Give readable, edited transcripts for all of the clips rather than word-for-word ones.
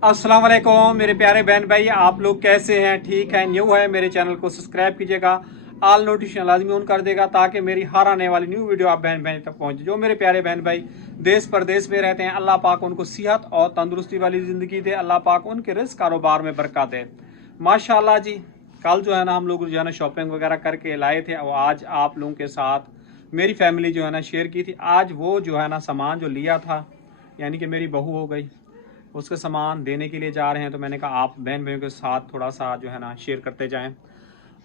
अस्सलाम वालेकुम मेरे प्यारे बहन भाई, आप लोग कैसे हैं? ठीक है? न्यू है मेरे चैनल को सब्सक्राइब कीजिएगा, ऑल नोटिफिकेशन लाजमी ऑन कर देगा ताकि मेरी हर आने वाली न्यू वीडियो आप बहन भाई तक पहुंचे। जो मेरे प्यारे बहन भाई देश प्रदेश में रहते हैं, अल्लाह पाक उनको सेहत और तंदुरुस्ती वाली ज़िंदगी दे, अल्लाह पाक उनके रिस्क कारोबार में बरकत दे। माशाल्लाह जी। कल जो है ना हम लोग जो है ना शॉपिंग वगैरह करके लाए थे और आज आप लोगों के साथ मेरी फैमिली जो है ना शेयर की थी। आज वो जो है ना सामान जो लिया था, यानी कि मेरी बहू हो गई, उसके सामान देने के लिए जा रहे हैं। तो मैंने कहा आप बहन भाइयों के साथ थोड़ा सा जो है ना शेयर करते जाएं।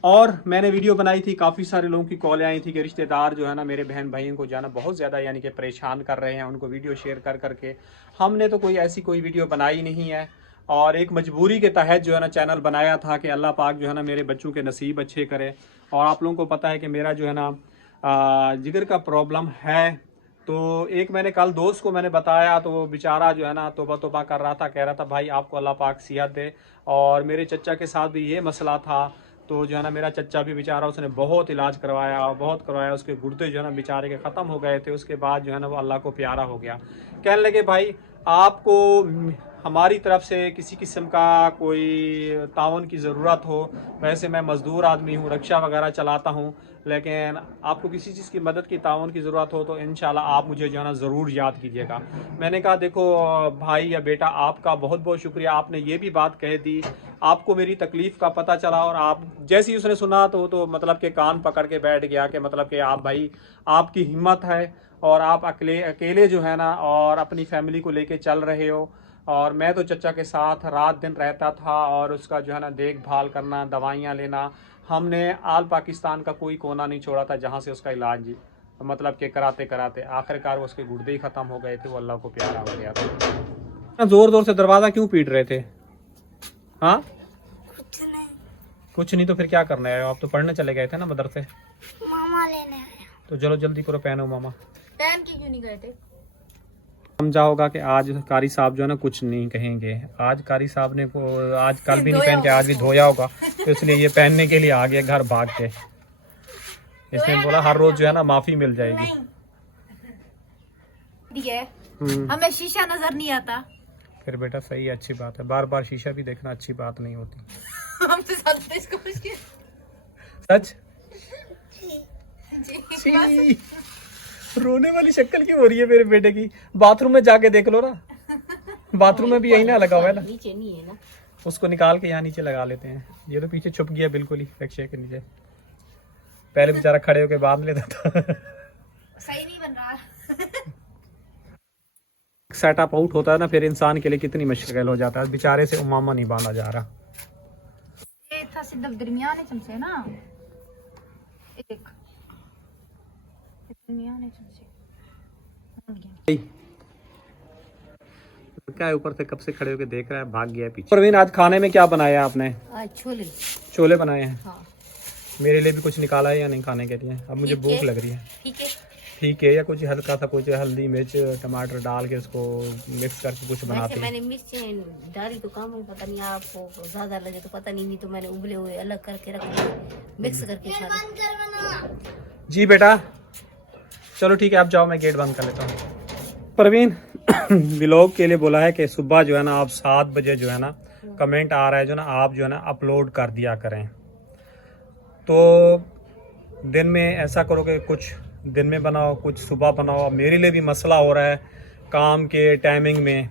और मैंने वीडियो बनाई थी, काफ़ी सारे लोगों की कॉलें आई थी कि रिश्तेदार जो है ना मेरे बहन भाइयों को जो है ना बहुत ज़्यादा यानी कि परेशान कर रहे हैं, उनको वीडियो शेयर कर करके। हमने तो कोई ऐसी कोई वीडियो बनाई नहीं है और एक मजबूरी के तहत जो है ना चैनल बनाया था कि अल्लाह पाक जो है ना मेरे बच्चों के नसीब अच्छे करे। और आप लोगों को पता है कि मेरा जो है ना जिगर का प्रॉब्लम है। तो एक मैंने कल दोस्त को मैंने बताया तो वो बेचारा जो है ना तौबा तौबा कर रहा था, कह रहा था भाई आपको अल्लाह पाक सेहत दे। और मेरे चचा के साथ भी ये मसला था। तो जो है ना मेरा चचा भी बेचारा, उसने बहुत इलाज करवाया और बहुत करवाया, उसके गुर्दे जो है ना बेचारे के ख़त्म हो गए थे। उसके बाद जो है ना वो अल्लाह को प्यारा हो गया। कहने लगे भाई आपको हमारी तरफ से किसी किस्म का कोई ताउन की ज़रूरत हो, वैसे मैं मज़दूर आदमी हूँ, रिक्शा वगैरह चलाता हूँ, लेकिन आपको किसी चीज़ की मदद की ताउन की ज़रूरत हो तो इंशाल्लाह आप मुझे जो है ना ज़रूर याद कीजिएगा। मैंने कहा देखो भाई या बेटा, आपका बहुत बहुत शुक्रिया, आपने ये भी बात कह दी, आपको मेरी तकलीफ़ का पता चला और आप जैसे ही उसने सुना तो मतलब के कान पकड़ के बैठ गया कि मतलब कि आप भाई आपकी हिम्मत है और आप अकेले अकेले जो है ना और अपनी फैमिली को लेके चल रहे हो। और मैं तो चचा के साथ रात दिन रहता था और उसका जो है ना देखभाल करना, दवाइयाँ लेना, हमने आल पाकिस्तान का कोई कोना नहीं छोड़ा था जहाँ से उसका इलाज जी मतलब कि कराते कराते आखिरकार वो उसके गुर्दे ही ख़त्म हो गए थे। वो अल्लाह को प्यारा हो गया था। ज़ोर ज़ोर से दरवाज़ा क्यों पीट रहे थे? हाँ कुछ नहीं तो फिर क्या करने आए हो? आप तो पढ़ने चले गए थे ना मदरसे। मामा लेने आया। तो चलो जल्दी करो, पहनो मामा। पहन के क्यों नहीं गए थे? समझा होगा कि आज कारी साहब जो है ना कुछ नहीं कहेंगे। आज कारी साहब ने को आज कल भी नहीं पहन के आज भी धोया होगा, तो इसलिए ये पहनने के लिए आ गया घर भाग के। इसने बोला हर रोज जो है ना माफी मिल जाएगी। हमें शीशा नजर नहीं आता। फिर बेटा सही है, अच्छी बात है, बार बार शीशा भी देखना अच्छी बात नहीं होती। हमसे ज्यादा इसको सच छी, रोने वाली शक्ल क्यों हो रही है मेरे बेटे की? बाथरूम में जाके देख लो ना, बाथरूम में भी यही ना लगा हुआ है ना। नीचे नहीं है ना, उसको निकाल के यहाँ नीचे लगा लेते हैं। ये तो पीछे छुप गया बिल्कुल ही रिक्शे के नीचे। पहले बेचारा खड़े होके बांध लेता था। सही नहीं बन रहा। सेटअप आउट होता है ना फिर इंसान के लिए कितनी मुश्किल हो जाता है। बेचारे से उमामा नहीं बांधा जा रहा। ये था सिर्फ दरमियान है चमचे ना, एक दरमियान है चमचे। क्या है ऊपर से कब से खड़े होके देख रहा है, भाग गया है पीछे। परवीन आज खाने में क्या बनाया आपने? आज छोले। छोले बनाए हैं। हाँ। मेरे लिए भी कुछ निकाला है या नहीं खाने के लिए? अब मुझे भूख लग रही है। ठीक है, ठीक है, या कुछ हल्का सा कुछ हल्दी मिर्च टमाटर डाल के उसको मिक्स करके कुछ बनाते हैं। मैंने मिर्च डाली तो कम है, पता नहीं आपको ज्यादा लगे तो पता नहीं तो मैंने उबले हुए अलग करके रखे, मिक्स करके खा। जी बेटा चलो ठीक है, आप जाओ, मैं गेट बंद कर लेता हूँ। परवीन व्लॉग के लिए बोला है कि सुबह जो है ना आप 7 बजे जो है ना कमेंट आ रहा है जो ना आप जो है ना अपलोड कर दिया करें। तो दिन में ऐसा करो कि कुछ दिन में बनाओ, कुछ सुबह बनाओ। मेरे लिए भी मसला हो रहा है काम के टाइमिंग में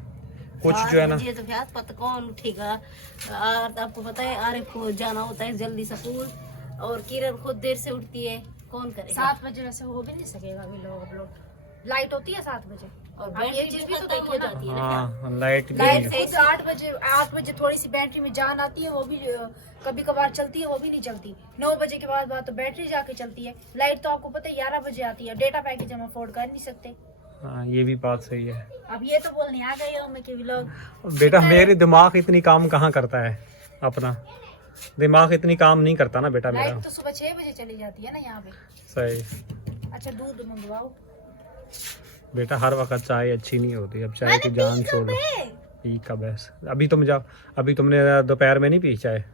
कुछ जो है ना। तो क्या पता कौन उठेगा, और आपको पता है आरिफ को जाना होता है जल्दी स्कूल और किरण खुद देर से उठती है, कौन करेगा? 7 बजे वैसे हो भी नहीं सकेगा अभी लोग अपलोड। लाइट होती है 7 बजे और ये चीज भी तो देखी जाती है ना। हाँ लाइट लाइट खुद 8 बजे थोड़ी सी बैटरी में जान आती है, वो भी कभी कभार चलती है, वो भी नहीं चलती। 9 बजे के बाद तो बैटरी जाके चलती है। लाइट तो आपको पता है 11 बजे आती है। डेटा पैकेज हम अफोर्ड कर नहीं सकते। हाँ ये भी बात सही है। अब ये तो बोलने आ गए हो मैं कि लोग बेटा मेरे दिमाग इतनी काम कहाँ करता है, अपना दिमाग इतनी काम नहीं करता ना बेटा मेरा। लाइट तो सुबह 6 बजे चली जाती है ना यहाँ पे। सही। अच्छा दूध मंगवाओ बेटा, हर वक्त चाय अच्छी नहीं होती, अब चाय की जान छोड़ो। पी कब है? अभी तुम जाओ, अभी तुमने दोपहर में नहीं पी चाय?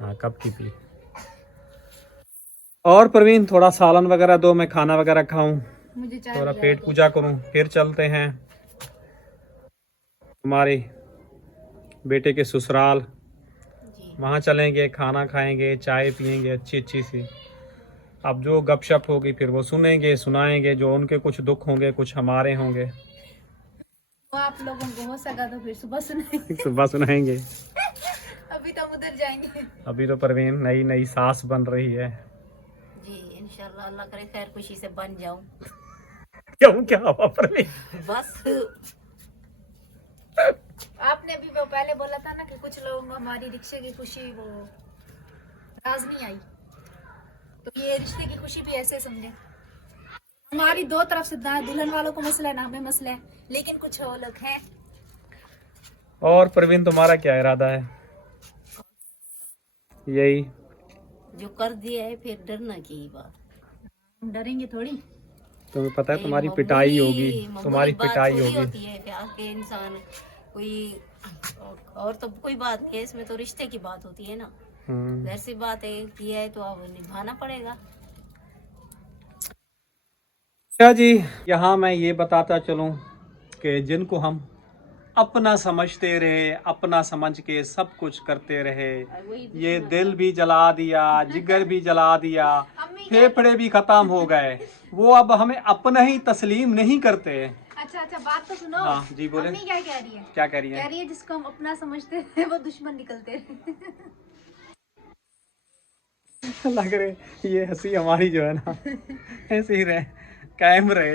हाँ कब की पी? और प्रवीण थोड़ा सालन वगैरह दो, मैं खाना वगैरह खाऊं, मुझे थोड़ा पेट पूजा करूं, फिर चलते हैं। तुम्हारे बेटे के ससुराल, जी वहाँ चलेंगे, खाना खाएंगे, चाय पियेंगे अच्छी अच्छी सी। अब जो गपशप होगी फिर वो सुनेंगे, सुनाएंगे, जो उनके कुछ दुख होंगे कुछ हमारे होंगे, वो आप लोगों को हो सका तो फिर सुबह सुनाएंगे। सुबह सुनाएंगे। अभी तो हम उधर जाएंगे। अभी तो परवीन नई नई सास बन रही है। जी इंशाल्लाह, अल्लाह करे खैर खुशी से बन जाऊं। क्यों, क्या हुआ परवीन? बस आपने अभी वो पहले बोला था ना कि कुछ लोगों को हमारी रिक्शे की खुशी वो राज नहीं आई, तो ये रिश्ते की खुशी भी ऐसे समझे। हमारी दो तरफ से दुल्हन वालों को मसला है ना हमें मसला है, लेकिन कुछ और लोग हैं। और परवीन तुम्हारा क्या इरादा है? यही जो कर दिया है फिर डरना की बात। हम डरेंगे थोड़ी। तुम्हें पता है ये तुम्हारी मामूली- पिटाई होगी, मामूली तुम्हारी बात पिटाई थोड़ी होगी। होती है प्यार के इंसान कोई, और तो कोई बात नहीं है इसमें, तो रिश्ते की बात होती है ना। घर से बात है किया है तो अब निभाना पड़ेगा। अच्छा जी, यहाँ मैं ये बताता चलूँ कि जिनको हम अपना समझते रहे, अपना समझ के सब कुछ करते रहे, ये दिल भी जला दिया, जिगर भी जला दिया, फेफड़े भी खत्म हो गए, वो अब हमें अपना ही तस्लीम नहीं करते। अच्छा बात तो सुनो। हाँ जी बोले। अम्मी क्या कह रही है? क्या कह रही कह है? रही है जिसको हम अपना समझते हैं वो दुश्मन निकलते हैं। लग रहे ये हंसी हमारी जो है ना ऐसे ही रहे, कायम रहे।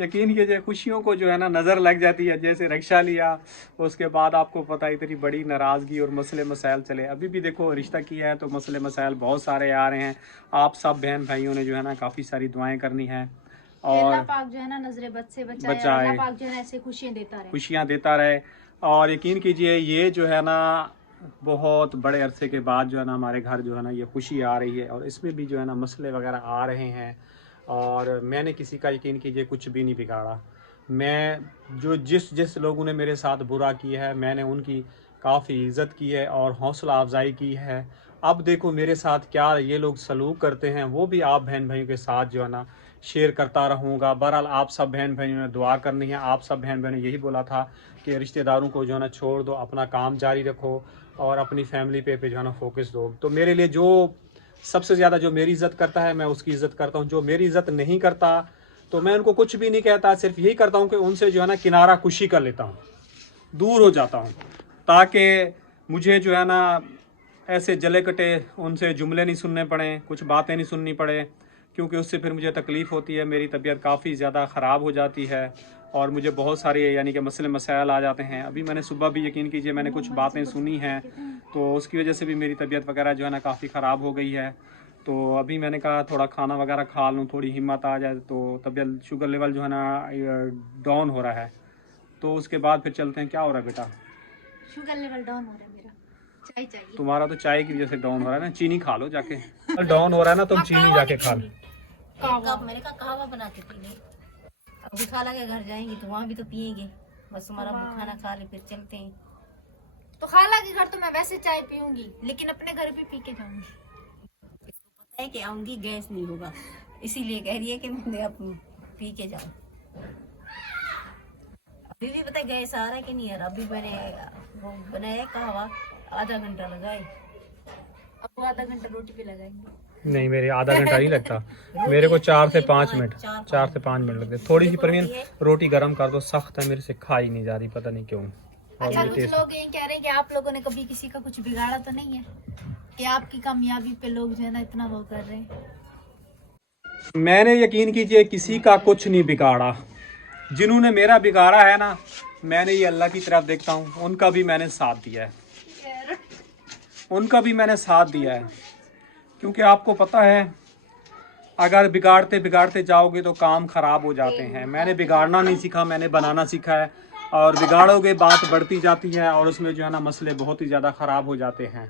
यकीन कीजिए खुशियों को जो है ना नज़र लग जाती है। जैसे रिक्शा लिया उसके बाद आपको पता है इतनी बड़ी नाराज़गी और मसले मसाइल चले। अभी भी देखो रिश्ता किया है तो मसले मसाइल बहुत सारे आ रहे हैं। आप सब बहन भाइयों ने जो है ना काफ़ी सारी दुआएं करनी है और अल्लाह पाक जो है ना नजरे बद से बचाए, अल्लाह पाक जो है ना ऐसे खुशियां देता रहे। और यकीन कीजिए ये जो है ना बहुत बड़े अरसे के बाद जो है ना हमारे घर जो है ना ये खुशी आ रही है, और इसमें भी जो है ना मसले वगैरह आ रहे हैं। और मैंने किसी का यकीन कीजिए कुछ भी नहीं बिगाड़ा। मैं जो जिस लोगों ने मेरे साथ बुरा किया है मैंने उनकी काफ़ी इज़्ज़त की है और हौसला अफजाई की है। अब देखो मेरे साथ क्या ये लोग सलूक करते हैं वो भी आप बहन भाइयों के साथ जो है ना शेयर करता रहूँगा। बहरहाल आप सब बहन भाइयों ने दुआ करनी है। आप सब बहन भाइयों ने यही बोला था कि रिश्तेदारों को जो है ना छोड़ दो, अपना काम जारी रखो और अपनी फैमिली पे जो है ना फोकस दो। तो मेरे लिए जो सबसे ज़्यादा जो मेरी इज़्ज़त करता है मैं उसकी इज़्ज़त करता हूँ। जो मेरी इज़्ज़त नहीं करता तो मैं उनको कुछ भी नहीं कहता, सिर्फ यही करता हूँ कि उनसे जो है ना किनारा कुशी कर लेता हूँ, दूर हो जाता हूँ, ताकि मुझे जो है ना ऐसे जले कटे उनसे जुमले नहीं सुनने पड़े, कुछ बातें नहीं सुननी पड़े, क्योंकि उससे फिर मुझे तकलीफ़ होती है। मेरी तबीयत काफ़ी ज़्यादा ख़राब हो जाती है और मुझे बहुत सारे यानी कि मसले मसाइल आ जाते हैं। अभी मैंने सुबह भी यकीन कीजिए मैंने कुछ बातें सुनी हैं तो उसकी वजह से भी मेरी तबीयत वगैरह जो है ना काफ़ी ख़राब हो गई है। तो अभी मैंने कहा थोड़ा खाना वगैरह खा लूँ, थोड़ी हिम्मत आ जाए। तो तबीयत शुगर लेवल जो है ना डाउन हो रहा है, तो उसके बाद फिर चलते हैं। क्या हो रहा है बेटा? शुगर लेवल डाउन हो रहा है मेरा, चाय चाहिए। तुम्हारा तो चाय की वजह से डाउन हो रहा है ना, चीनी खा लो जाके। डाउन हो रहा है ना, तुम चीनी जाके खा लो। कप मैंने कहा कहवा बना के पी ले। अभी खाला के घर जाएंगे तो वहाँ भी तो पियेंगे। बस तुम्हारा खाना खा ले फिर चलते हैं। तो खाला के घर तो मैं वैसे चाय पीऊंगी, लेकिन अपने घर भी पी के जाऊंगी। पता है कि आऊंगी गैस नहीं होगा, इसीलिए कह रही है कि मैं अब पी के जाऊं। अभी भी पता है गैस आ रहा है कि नहीं आ रहा। अभी मैंने वो बनाया कहवा, आधा घंटा लगाए। अब वो आधा घंटा रोटी पे लगाएंगे। नहीं मेरे आधा घंटा नहीं लगता, मेरे को 4 से 5 मिनट 4 से 5 मिनट लगते। थोड़ी सी परवीन रोटी गर्म कर दो, सख्त है मेरे से खाई नहीं जा रही, पता नहीं क्यों। अच्छा कुछ लोग ये कह रहे हैं कि आप लोगों ने कभी किसी का कुछ बिगाड़ा तो नहीं है, कि आपकी कामयाबी पे लोग जो है ना इतना वो कर रहे हैं। मैंने यकीन कीजिए किसी का कुछ नहीं बिगाड़ा। जिन्होंने मेरा बिगाड़ा है ना, मैंने ये अल्लाह की तरफ देखता हूँ, उनका भी मैंने साथ दिया है, उनका भी मैंने साथ दिया है। क्योंकि आपको पता है अगर बिगाड़ते बिगाड़ते जाओगे तो काम ख़राब हो जाते हैं। मैंने बिगाड़ना नहीं सीखा, मैंने बनाना सीखा है। और बिगाड़ोगे बात बढ़ती जाती है और उसमें जो है ना मसले बहुत ही ज़्यादा ख़राब हो जाते हैं।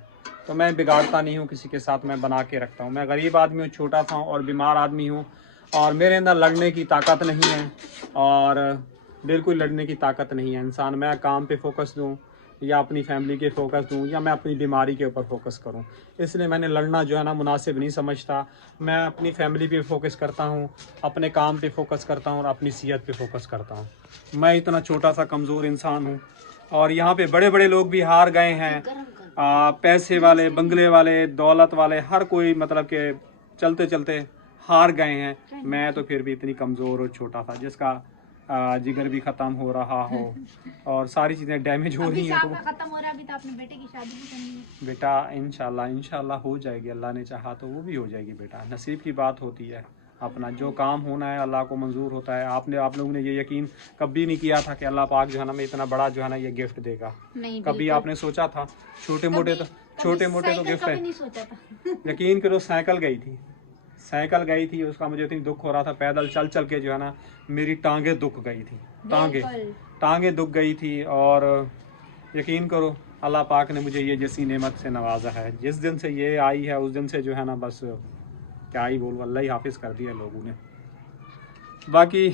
तो मैं बिगाड़ता नहीं हूँ किसी के साथ, मैं बना के रखता हूँ। मैं गरीब आदमी हूँ, छोटा सा और बीमार आदमी हूँ, और मेरे अंदर लड़ने की ताकत नहीं है, और बिल्कुल लड़ने की ताकत नहीं है। इंसान मैं काम पे फोकस दूँ या अपनी फैमिली के फोकस दूँ या मैं अपनी बीमारी के ऊपर फोकस करूँ, इसलिए मैंने लड़ना जो है ना मुनासिब नहीं समझता। मैं अपनी फैमिली पे फोकस करता हूँ, अपने काम पे फोकस करता हूँ और अपनी सेहत पे फोकस करता हूँ। मैं इतना छोटा सा कमज़ोर इंसान हूँ और यहाँ पे बड़े बड़े लोग भी हार गए हैं, पैसे वाले, बंगले वाले, दौलत वाले, हर कोई मतलब के चलते चलते हार गए हैं। मैं तो फिर भी इतनी कमज़ोर और छोटा था जिसका जिगर भी ख़त्म हो रहा हो और सारी चीज़ें डैमेज हो रही हैं। तो खत्म हो रहा है, अभी तो अपने बेटे की शादी भी करनी है। बेटा इंशाल्लाह हो जाएगी, अल्लाह ने चाहा तो वो भी हो जाएगी बेटा, नसीब की बात होती है। अपना जो काम होना है अल्लाह को मंजूर होता है। आप लोगों ने ये यकीन कभी नहीं किया था कि अल्लाह पाक जो है ना हमें इतना बड़ा जो है ना ये गिफ्ट देगा। कभी आपने सोचा था? छोटे मोटे तो गिफ्ट है। नहीं सोचा था। यकीन करो साइकिल गई थी, उसका मुझे इतनी दुख हो रहा था, पैदल चल चल के जो है ना मेरी टांगें दुख गई थी, टांगें दुख गई थी। और यकीन करो अल्लाह पाक ने मुझे ये जैसी नेमत से नवाजा है। जिस दिन से ये आई है उस दिन से जो है ना बस क्या ही बोलूँ, अल्लाह ही हाफिज़ कर दिया लोगों ने। बाकी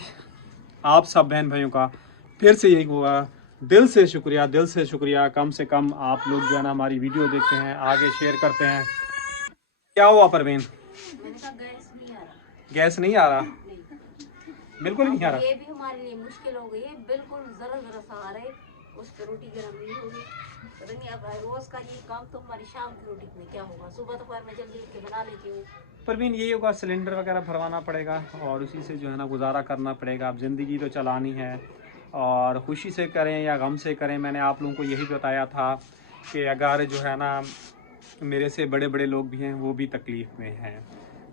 आप सब बहन भाइयों का फिर से यही हुआ, दिल से शुक्रिया। कम से कम आप लोग जो है ना हमारी वीडियो देखते हैं, आगे शेयर करते हैं। क्या हुआ परवीन? गैस नहीं आ रहा? बिल्कुल नहीं आ रहा। ये भी हमारे लिए मुश्किल हो गई है, बिल्कुल जरा सा आ रहा है, उस पर रोटी गर्म नहीं होगी। पता नहीं अब रोज का ये काम तो हमारी शाम की रोटी में क्या होगा। सुबह दोपहर में जल्दी उठ के बना लेती हूँ। परवीन यही होगा, सिलेंडर वगैरह भरवाना पड़ेगा और उसी से जो है ना गुजारा करना पड़ेगा। अब ज़िंदगी तो चलानी है और खुशी से करें या गम से करें। मैंने आप लोगों को यही बताया था कि अगर जो है ना मेरे से बड़े बड़े लोग भी हैं वो भी तकलीफ़ में हैं,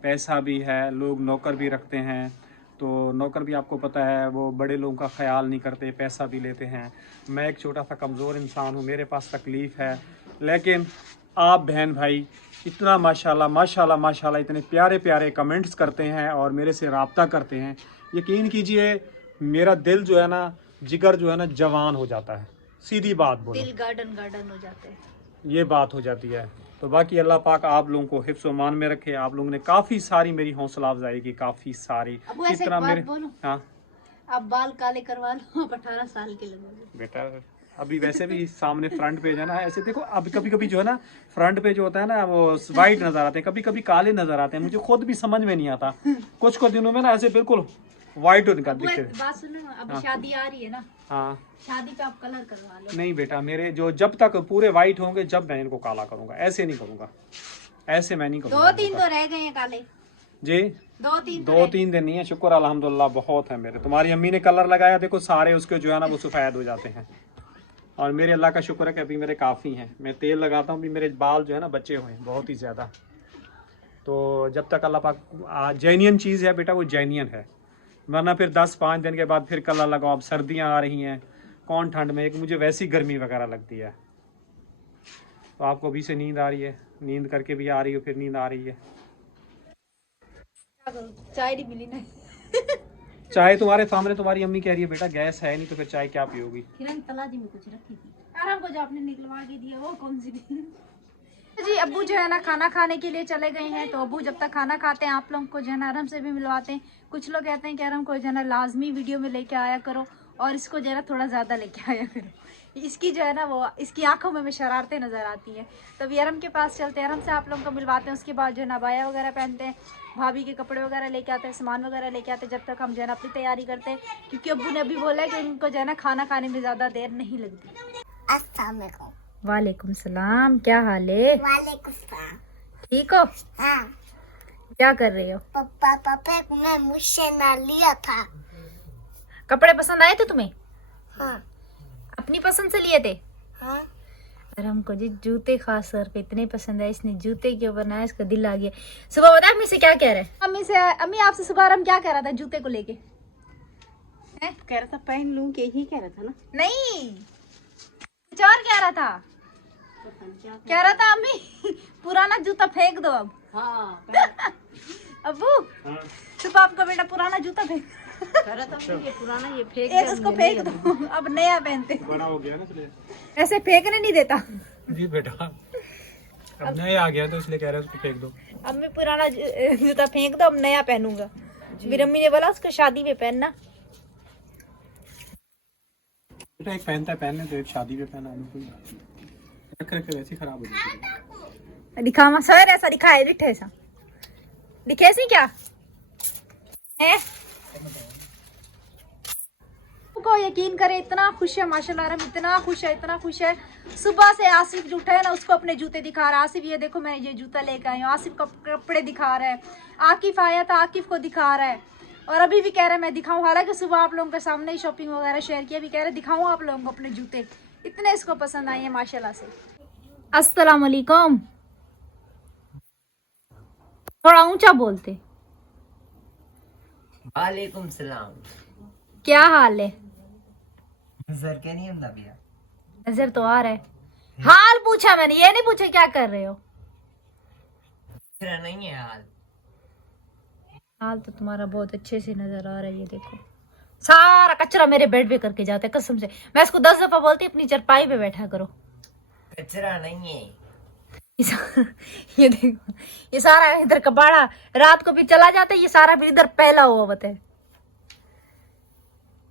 पैसा भी है, लोग नौकर भी रखते हैं, तो नौकर भी आपको पता है वो बड़े लोगों का ख्याल नहीं करते, पैसा भी लेते हैं। मैं एक छोटा सा कमज़ोर इंसान हूँ, मेरे पास तकलीफ़ है, लेकिन आप बहन भाई इतना माशाल्लाह इतने प्यारे कमेंट्स करते हैं और मेरे से रब्ता करते हैं। यकीन कीजिए मेरा दिल जो है ना, जिगर जो है ना जवान हो जाता है। सीधी बात बोलो, दिल गार्डन हो जाते हैं, ये बात हो जाती है। तो बाकी अल्लाह पाक आप लोगों को हिफ्ज़ मान में रखे। आप लोगों ने काफ़ी सारी मेरी हौसला अफजाई की, काफ़ी सारी। इतना मेरे हाँ आप बाल काले करवा लो, आप 18 साल के लगोगे बेटा। अभी वैसे भी सामने फ्रंट पेज है ना, ऐसे देखो अब कभी जो है ना फ्रंट पेज होता है ना वो वाइट नजर आते हैं, कभी काले नजर आते हैं। मुझे खुद भी समझ में नहीं आता, कुछ दिनों में ना ऐसे बिल्कुल वाइट दिखते हैं। बात सुनो, अभी शादी आ रही है ना, हाँ शादी पे आप कलर करवा लो। नहीं बेटा, मेरे जो जब तक पूरे वाइट होंगे जब मैं इनको काला करूंगा, ऐसे नहीं करूंगा, ऐसे मैं नहीं करूंगा। 2-3 तो रह गए हैं काले जी, 2-3 दिन नहीं है, शुक्र अल्हम्दुलिल्लाह बहुत है मेरे। तुम्हारी अम्मी ने कलर लगाया, देखो सारे उसके जो है ना वो सफ़ेद हो जाते हैं। और मेरे अल्लाह का शुक्र है कि अभी मेरे काफ़ी हैं। मैं तेल लगाता हूँ, भी मेरे बाल जो है ना बचे हुए हैं बहुत ही ज़्यादा। तो जब तक अल्लाह पाक जेन्युइन चीज़ है बेटा, वो जेन्युइन है, वरना फिर 10-5 दिन के बाद फिर कलर लगाओ। अब सर्दियाँ आ रही हैं, कौन ठंड में, एक मुझे वैसी गर्मी वगैरह लगती है। तो आपको अभी से नींद आ रही है, नींद करके भी आ रही है, फिर नींद आ रही है। चाय नहीं मिली ना। चाय तुम्हारे सामने, तुम्हारी अम्मी कह रही है बेटा गैस है नहीं तो फिर चाय क्या पियोगी। किरण तलाजी में कुछ रखी थी, आराम को जो आपने निकलवा के दिया वो कौन सी थी? जी अब्बू जो है ना खाना खाने के लिए चले गए हैं, तो अब्बू जब तक खाना खाते हैं आप लोगों को जो है ना अरम से भी मिलवाते हैं। कुछ लोग कहते हैं कि अरम को जो है ना लाजमी वीडियो में लेके आया करो और इसको जो है ना थोड़ा ज़्यादा लेके आया करो। इसकी जो है ना वो इसकी आंखों में शरारतें नज़र आती हैं। तो अभी अरम के पास चलते हैं, अरम से आप लोगों को मिलवाते हैं। उसके बाद जो है ना बाया वगैरह पहनते हैं, भाभी के कपड़े वगैरह लेके आते हैं, सामान वगैरह लेके आते हैं। जब तक हम जो है ना अपनी तैयारी करते हैं, क्योंकि अब्बू ने अभी बोला है कि उनको जो है ना खाना खाने में ज़्यादा देर नहीं लगती। वालेकुम सलाम, क्या हाल है? वालेकुम सलाम। ठीक हो? हाँ। क्या कर रहे हो? पापा ने मुझसे ना लिया था। कपड़े पसंद आए थे तुम्हें? हाँ। अपनी पसंद से लिए थे? हाँ। और हमको जी जूते खास तौर पे इतने पसंद है, इसने जूते क्यों बनाया, इसका दिल आ गया। सुबह बता अम्मी से क्या कह रहे हैं? अम्मी आपसे सुबह हम क्या कह रहा था जूते को लेके? कह रहा था पहन लूं कि यही कह रहा था ना? नहीं, कुछ और कह रहा था। कह रहा था अम्मी पुराना जूता फेंक दो अब। हाँ अब्बू सुबह आपका बेटा पुराना जूता फेंक कह रहा था ये पुराना ये फेंक एक उसको फेंक दो, अब नया पहनते। बड़ा हो गया ना इसलिए। ऐसे फेंकने नहीं देता जी बेटा, अब नया आ गया तो इसलिए कह रहे हैं उसको फेंक दो। अम्मी पुराना जूता फेंक दो, अब नया पहनूंगा। मेरी अम्मी ने बोला उसको शादी में पहनना। बेटा एक पहनता है पहनने तो, एक शादी में पहना रख रख वैसे खराब हो जाती दिखावा सर, ऐसा दिखाए दिखे सा दिखे सी क्या है? को यकीन करें इतना खुश है माशाल्लाह, हम इतना खुश है। सुबह से आसिफ जो उठा है ना उसको अपने जूते दिखा रहा है। आसिफ ये देखो मैं ये जूता लेकर आई हूँ। आसिफ कपड़े दिखा रहा है। आकिफ आया था, आकिफ को दिखा रहा है और अभी भी कह रहा है मैं दिखाऊं। हालांकि सुबह आप लोगों के सामने ही शॉपिंग वगैरह शेयर किया, भी कह रहे दिखाऊं आप लोगों को अपने जूते। इतने इसको पसंद आए हैं माशाल्लाह से। अस्सलाम वालेकुम, थोड़ा ऊंचा बोलते। वालेकुम सलाम। क्या हाल है? नजर क्या नहीं ਹੁੰਦਾ भैया? नजर तो आ रहा है। हाल पूछा मैंने, ये नहीं पूछा क्या कर रहे हो। तेरा नहीं है हाल। हाल तो तुम्हारा बहुत अच्छे से नजर आ रहा है। ये देखो सारा कचरा मेरे बेड पे करके जाता है कसम से। मैं इसको 10 दफा बोलती अपनी चरपाई पे बैठा करो। कचरा नहीं है। ये देखो ये सारा इधर कबाड़ा रात को भी चला जाता है, ये सारा भी इधर पहला हुआ होता है।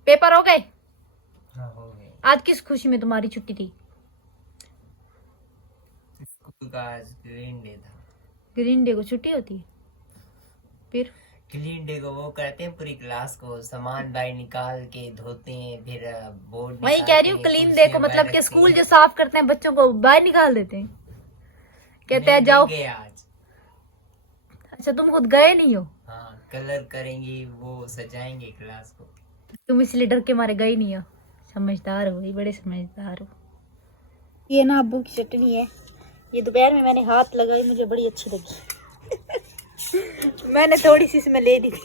पेपर हो गए? हाँ हो गए। आज किस खुशी में तुम्हारी छुट्टी थी? स्कूल का आज क्लीन डे था। ग्रीन डे को छुट्टी होती है? फिर क्लीन डे को वो करते हैं पूरी क्लास को सामान बाहर निकाल के धोते हैं, फिर बोर्ड वही कह रही हूँ क्लीन डे को मतलब कि स्कूल जो साफ करते हैं बच्चों को बाहर निकाल देते हैं, कहते हैं जाओ। आज अच्छा तुम खुद गए नहीं हो? हाँ कलर करेंगे, वो सजाएंगे क्लास को। तुम इसलिए डर के मारे गए नहीं हो। समझदार हो, ये बड़े समझदार हो। ये ना अब्बू की चटनी है, ये दोपहर में मैंने हाथ लगाई, मुझे बड़ी अच्छी लगी। मैंने थोड़ी सी इसमें ले दी थी।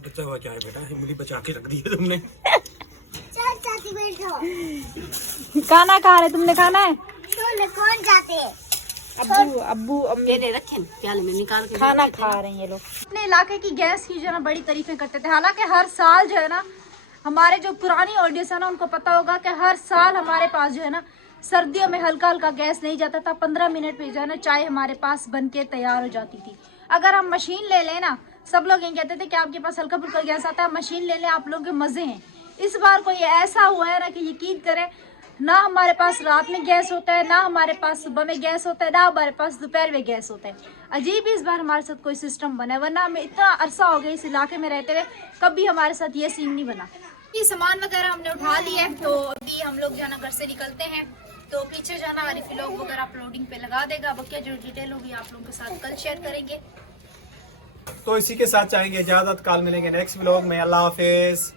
बचा हुआ क्या है बेटा, इमली बचा के रख दी है तुमने। चल चाची बैठो। खाना खा रहे, तुमने खाना है? कौन जाते हैं? अब्बू अब्बू अम्मी दे रखे प्याले में निकाल के खाना खा रहे हैं ये लोग। अपने इलाके की गैस की जो है ना बड़ी तारीफें करते थे। हालांकि हर साल जो है ना हमारे जो पुरानी ऑडियंस है ना उनको पता होगा कि हर साल हमारे पास जो है ना सर्दियों में हल्का हल्का गैस नहीं जाता था। 15 मिनट में जो है ना चाय हमारे पास बन के तैयार हो जाती थी। अगर हम मशीन ले लें ना, सब लोग ये कहते थे कि आपके पास हल्का फुल्का गैस आता है, मशीन ले लें, आप लोगों के मजे हैं। इस बार कोई ऐसा हुआ है ना कि यकीन करें ना हमारे पास रात में गैस होता है, ना हमारे पास सुबह में गैस होता है, ना हमारे पास दोपहर में गैस होता है। अजीब ही इस बार हमारे साथ कोई सिस्टम बना है, वरना हमें इतना अरसा हो गया इस इलाके में रहते हुए कभी हमारे साथ ये सीन नहीं बना। ये सामान वगैरह हमने उठा लिया है, तो अभी हम लोग जाना घर से निकलते हैं। तो पीछे जाना आरिफ व्लॉग वगैरह अपलोडिंग पे लगा देगा, बाकी जो डिटेल होगी आप लोगों के साथ कल शेयर करेंगे। तो इसी के साथ चाहेंगे इजाजत, कल मिलेंगे नेक्स्ट व्लॉग में। अल्लाह हाफिज।